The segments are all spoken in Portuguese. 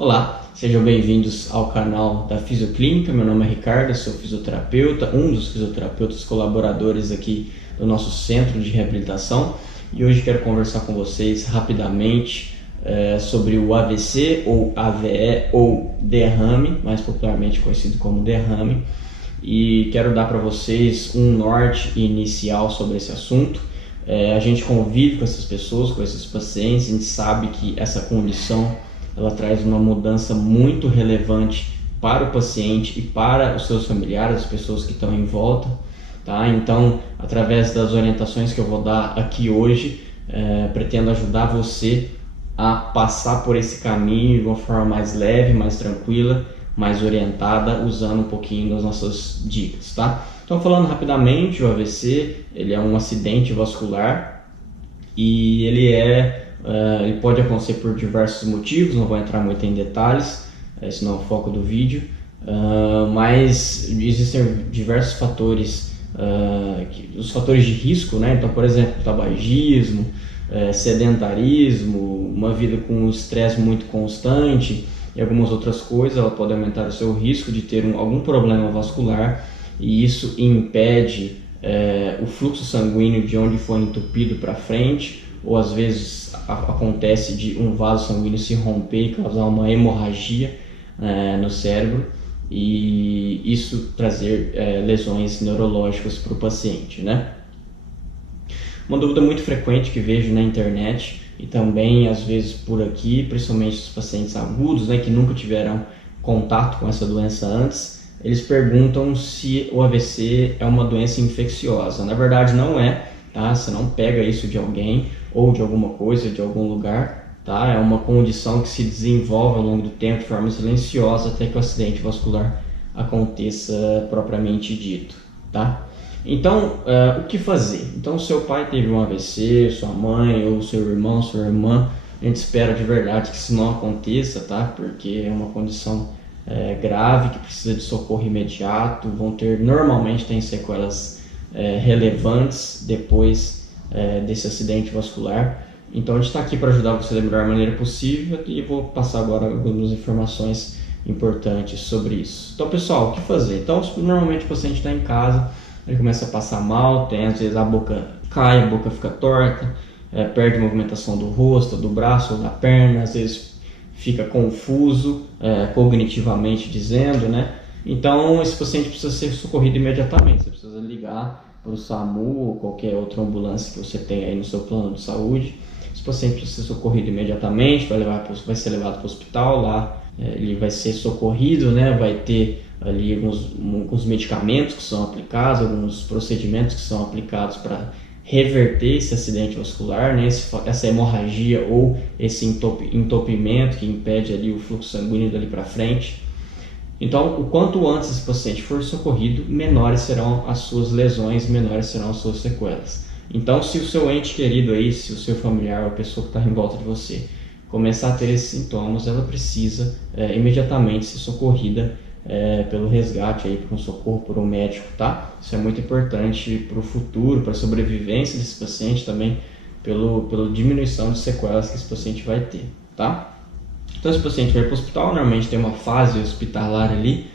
Olá, sejam bem-vindos ao canal da Fisioclínica. Meu nome é Ricardo, sou fisioterapeuta, um dos fisioterapeutas colaboradores aqui do nosso centro de reabilitação, e hoje quero conversar com vocês rapidamente sobre o AVC ou AVE ou derrame, mais popularmente conhecido como derrame, e quero dar para vocês um norte inicial sobre esse assunto. A gente convive com essas pessoas, com esses pacientes, a gente sabe que essa condição ela traz uma mudança muito relevante para o paciente e para os seus familiares, as pessoas que estão em volta, tá? Então, através das orientações que eu vou dar aqui hoje, pretendo ajudar você a passar por esse caminho de uma forma mais leve, mais tranquila, mais orientada, usando um pouquinho das nossas dicas, tá? Então, falando rapidamente, o AVC ele é um acidente vascular e ele pode acontecer por diversos motivos, não vou entrar muito em detalhes, esse não é o foco do vídeo, mas existem diversos fatores, os fatores de risco, né? Então, por exemplo, tabagismo, sedentarismo, uma vida com estresse muito constante e algumas outras coisas, ela pode aumentar o seu risco de ter algum problema vascular, e isso impede o fluxo sanguíneo de onde foi entupido para frente, ou às vezes acontece de um vaso sanguíneo se romper e causar uma hemorragia no cérebro, e isso trazer lesões neurológicas para o paciente, né? Uma dúvida muito frequente que vejo na internet e também às vezes por aqui, principalmente os pacientes agudos, né, que nunca tiveram contato com essa doença antes, eles perguntam se o AVC é uma doença infecciosa. Na verdade não é, tá? Você não pega isso de alguém ou de alguma coisa, de algum lugar, tá? É uma condição que se desenvolve ao longo do tempo de forma silenciosa até que o acidente vascular aconteça propriamente dito, tá? Então, o que fazer? Então, seu pai teve um AVC, sua mãe ou seu irmão, sua irmã, a gente espera de verdade que isso não aconteça, tá? Porque é uma condição grave que precisa de socorro imediato, normalmente tem sequelas relevantes depois desse acidente vascular. Então a gente está aqui para ajudar você da melhor maneira possível e vou passar agora algumas informações importantes sobre isso. Então, pessoal, o que fazer? Então, normalmente o paciente está em casa, ele começa a passar mal, às vezes a boca cai, a boca fica torta, perde a movimentação do rosto, do braço, da perna, às vezes fica confuso cognitivamente dizendo, né? Então esse paciente precisa ser socorrido imediatamente. Você precisa ligar para o SAMU ou qualquer outra ambulância que você tenha aí no seu plano de saúde. Esse paciente precisa ser socorrido imediatamente, vai ser levado para o hospital, lá ele vai ser socorrido, né? Vai ter ali alguns medicamentos que são aplicados, alguns procedimentos que são aplicados para reverter esse acidente vascular, né? Essa hemorragia ou esse entupimento que impede ali o fluxo sanguíneo dali para frente. Então, o quanto antes esse paciente for socorrido, menores serão as suas lesões, menores serão as suas sequelas. Então, se o seu ente querido aí, se o seu familiar ou a pessoa que está em volta de você começar a ter esses sintomas, ela precisa imediatamente ser socorrida pelo resgate, aí, por um socorro, por um médico, tá? Isso é muito importante para o futuro, para a sobrevivência desse paciente, também pela diminuição de sequelas que esse paciente vai ter, tá? Então, esse paciente vai para o hospital, normalmente tem uma fase hospitalar ali,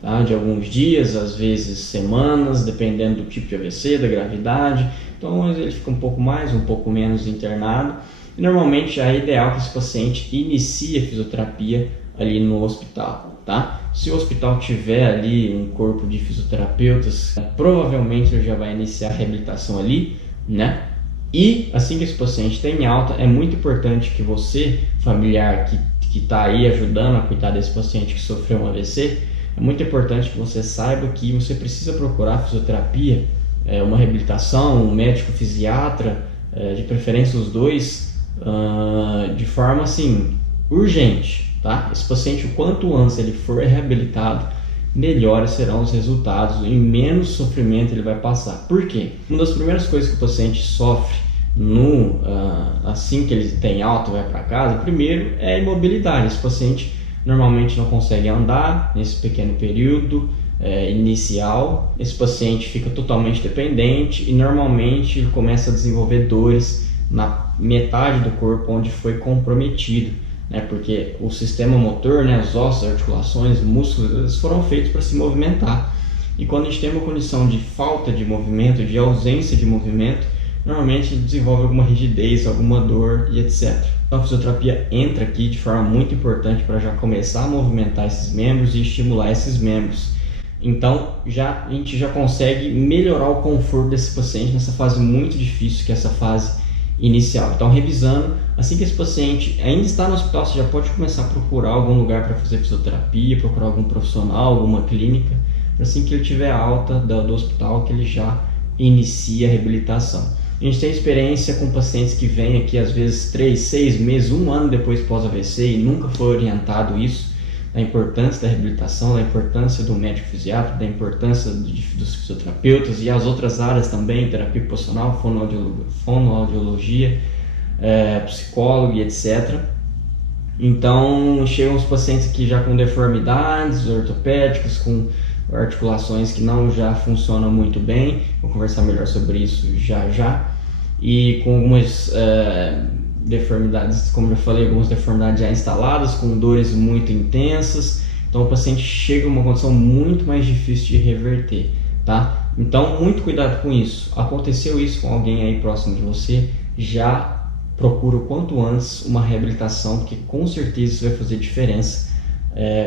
tá? De alguns dias, às vezes semanas, dependendo do tipo de AVC, da gravidade. Então, ele fica um pouco mais, um pouco menos internado. E normalmente é ideal que esse paciente inicie a fisioterapia ali no hospital, tá? Se o hospital tiver ali um corpo de fisioterapeutas, provavelmente ele já vai iniciar a reabilitação ali, né? E assim que esse paciente tem alta, é muito importante que você, familiar que está aí ajudando a cuidar desse paciente que sofreu um AVC, é muito importante que você saiba que você precisa procurar fisioterapia, uma reabilitação, um médico fisiatra, de preferência os dois, de forma assim urgente, tá? Esse paciente, o quanto antes ele for reabilitado, melhores serão os resultados e menos sofrimento ele vai passar. Por quê? Uma das primeiras coisas que o paciente sofre assim que ele tem alta, vai para casa, primeiro é a imobilidade. Esse paciente normalmente não consegue andar nesse pequeno período inicial. Esse paciente fica totalmente dependente e normalmente ele começa a desenvolver dores na metade do corpo onde foi comprometido. né? Porque o sistema motor, né, os ossos, articulações, músculos, eles foram feitos para se movimentar. E quando a gente tem uma condição de falta de movimento, de ausência de movimento, normalmente desenvolve alguma rigidez, alguma dor e etc. Então a fisioterapia entra aqui de forma muito importante para já começar a movimentar esses membros e estimular esses membros. Então a gente já consegue melhorar o conforto desse paciente nessa fase muito difícil, que é essa fase inicial. Então, revisando, assim que esse paciente ainda está no hospital, você já pode começar a procurar algum lugar para fazer fisioterapia, procurar algum profissional, alguma clínica, para assim que ele tiver alta do hospital, que ele já inicie a reabilitação. A gente tem experiência com pacientes que vêm aqui às vezes 3, 6 meses, 1 ano depois pós-AVC e nunca foi orientado isso, da importância da reabilitação, da importância do médico fisiatra, da importância dos fisioterapeutas e as outras áreas também, terapia ocupacional, fonoaudiologia, psicólogo e etc. Então chegam os pacientes aqui já com deformidades ortopédicas, com articulações que não já funcionam muito bem, vou conversar melhor sobre isso já, e com algumas deformidades, como eu falei, algumas deformidades já instaladas, com dores muito intensas, então o paciente chega a uma condição muito mais difícil de reverter, tá? Então muito cuidado com isso. Aconteceu isso com alguém aí próximo de você, já procura o quanto antes uma reabilitação, porque com certeza isso vai fazer diferença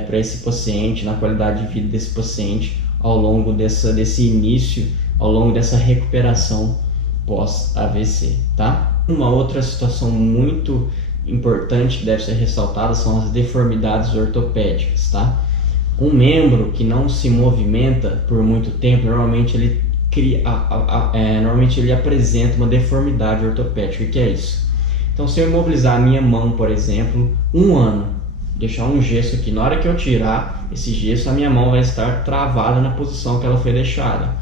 para esse paciente, na qualidade de vida desse paciente ao longo desse início, ao longo dessa recuperação pós-AVC, tá? Uma outra situação muito importante que deve ser ressaltada são as deformidades ortopédicas, tá? Um membro que não se movimenta por muito tempo, normalmente ele apresenta uma deformidade ortopédica. O que é isso? Então, se eu imobilizar a minha mão, por exemplo, 1 ano, deixar um gesso aqui, na hora que eu tirar esse gesso, a minha mão vai estar travada na posição que ela foi deixada.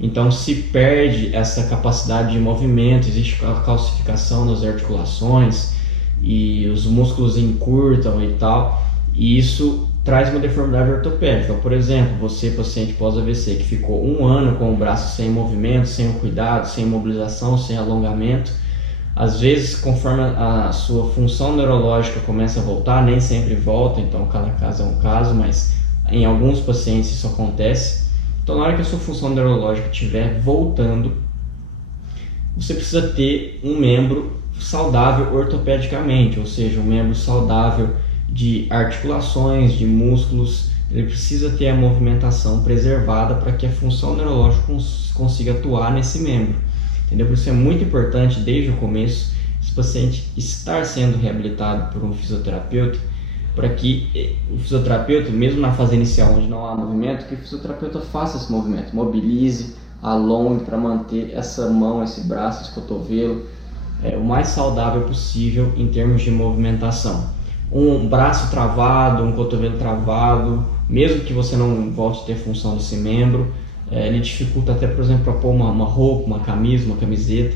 Então, se perde essa capacidade de movimento, existe calcificação nas articulações e os músculos encurtam e tal, e isso traz uma deformidade ortopédica. Então, por exemplo, você, paciente pós-AVC, que ficou 1 ano com o braço sem movimento, sem o cuidado, sem imobilização, sem alongamento, às vezes, conforme a sua função neurológica começa a voltar, nem sempre volta, então cada caso é um caso, mas em alguns pacientes isso acontece. Então, na hora que a sua função neurológica estiver voltando, você precisa ter um membro saudável ortopedicamente, ou seja, um membro saudável de articulações, de músculos. Ele precisa ter a movimentação preservada para que a função neurológica consiga atuar nesse membro. Entendeu? Por isso é muito importante, desde o começo, esse paciente estar sendo reabilitado por um fisioterapeuta, para que o fisioterapeuta, mesmo na fase inicial onde não há movimento, que o fisioterapeuta faça esse movimento, mobilize, alongue para manter essa mão, esse braço, esse cotovelo o mais saudável possível em termos de movimentação. Um braço travado, um cotovelo travado, mesmo que você não volte a ter função desse membro, ele dificulta até, por exemplo, para pôr uma roupa, uma camisa, uma camiseta,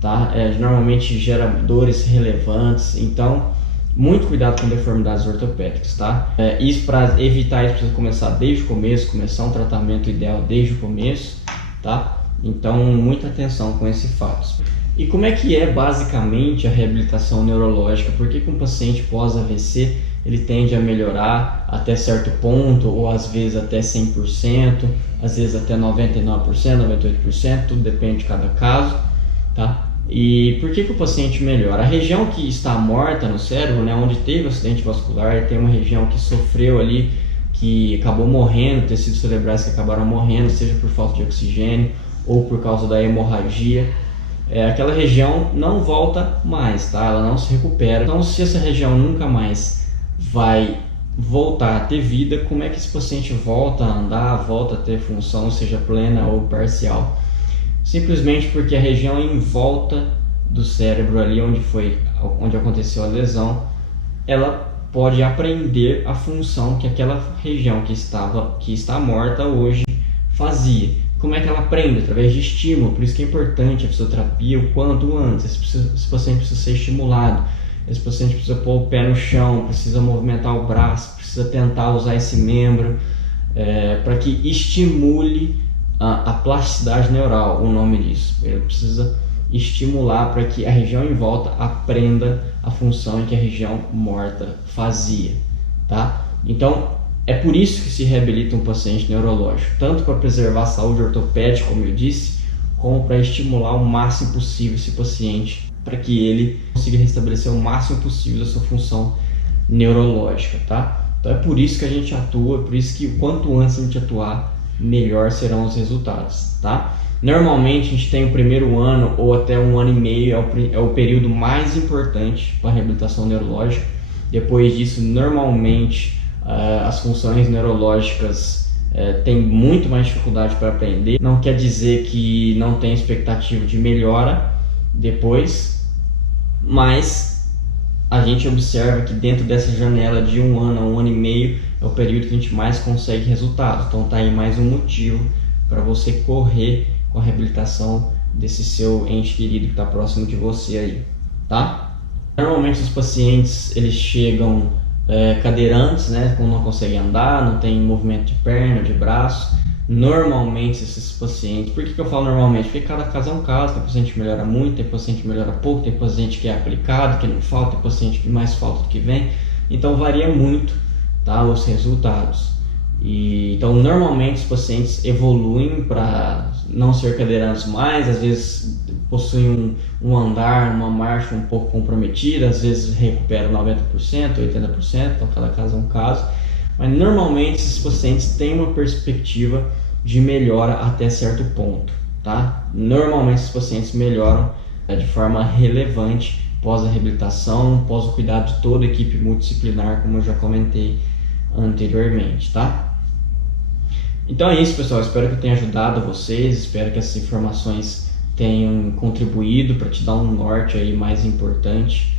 tá? Normalmente gera dores relevantes, então muito cuidado com deformidades ortopédicas, tá? Isso, para evitar isso, precisa começar desde o começo, começar um tratamento ideal desde o começo, tá? Então muita atenção com esse fato. E como é que é basicamente a reabilitação neurológica? Por que um paciente pós-AVC ele tende a melhorar até certo ponto, ou às vezes até 100%, às vezes até 99%, 98%, tudo depende de cada caso, tá? E por que o paciente melhora? A região que está morta no cérebro, né, onde teve o acidente vascular, tem uma região que sofreu ali, que acabou morrendo, tecidos cerebrais que acabaram morrendo, seja por falta de oxigênio ou por causa da hemorragia. Aquela região não volta mais, tá? Ela não se recupera. Então, se essa região nunca mais vai voltar a ter vida, como é que esse paciente volta a andar, volta a ter função, seja plena ou parcial? Simplesmente porque a região em volta do cérebro, ali onde aconteceu a lesão, ela pode aprender a função que aquela região que está morta hoje fazia. Como é que ela aprende? Através de estímulo. Por isso que é importante a fisioterapia o quanto antes. Esse paciente precisa ser estimulado, esse paciente precisa pôr o pé no chão, precisa movimentar o braço, precisa tentar usar esse membro, para que estimule a plasticidade neural, o nome disso. Ele precisa estimular para que a região em volta aprenda a função que a região morta fazia, tá? Então, é por isso que se reabilita um paciente neurológico, tanto para preservar a saúde ortopédica, como eu disse, como para estimular o máximo possível esse paciente, para que ele consiga restabelecer o máximo possível da sua função neurológica, tá? Então é por isso que a gente atua, por isso que quanto antes a gente atuar, melhor serão os resultados, tá? Normalmente a gente tem o primeiro ano ou até um ano e meio, é o período mais importante para a reabilitação neurológica. Depois disso, normalmente as funções neurológicas têm muito mais dificuldade para aprender. Não quer dizer que não tem expectativa de melhora depois, mas a gente observa que dentro dessa janela de um ano a um ano e meio é o período que a gente mais consegue resultados. Então tá aí mais um motivo para você correr com a reabilitação desse seu ente querido que está próximo de você aí, tá? Normalmente os pacientes eles chegam cadeirantes, né, quando não conseguem andar, não tem movimento de perna, de braço. Normalmente esses pacientes, por que eu falo normalmente? Porque cada caso é um caso, tem paciente que melhora muito, tem paciente que melhora pouco, tem paciente que é aplicado, que não falta, tem paciente que mais falta do que vem, então varia muito, tá, os resultados. Então normalmente os pacientes evoluem para não ser cadeirantes mais, às vezes possuem um andar, uma marcha um pouco comprometida, às vezes recuperam 90%, 80%, então cada caso é um caso, mas normalmente esses pacientes têm uma perspectiva de melhora até certo ponto, tá? Normalmente esses pacientes melhoram de forma relevante pós a reabilitação, pós o cuidado de toda a equipe multidisciplinar, como eu já comentei anteriormente, tá? Então é isso, pessoal, espero que tenha ajudado vocês, espero que essas informações tenham contribuído para te dar um norte aí mais importante,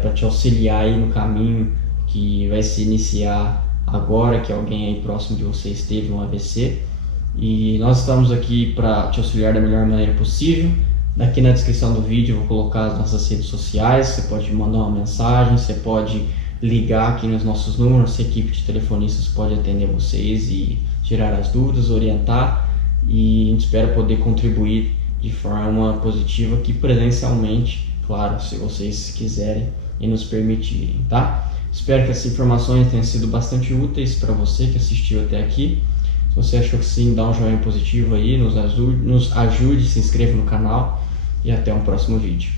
para te auxiliar aí no caminho que vai se iniciar agora que alguém aí próximo de vocês teve um AVC. E nós estamos aqui para te auxiliar da melhor maneira possível. Aqui na descrição do vídeo eu vou colocar as nossas redes sociais, você pode mandar uma mensagem, você pode ligar aqui nos nossos números, nossa equipe de telefonistas pode atender vocês e tirar as dúvidas, orientar, e a gente espera poder contribuir de forma positiva aqui presencialmente, claro, se vocês quiserem e nos permitirem, tá? Espero que essas informações tenham sido bastante úteis para você que assistiu até aqui. Se você achou que sim, dá um joinha positivo aí, nos ajude, se inscreva no canal e até um próximo vídeo.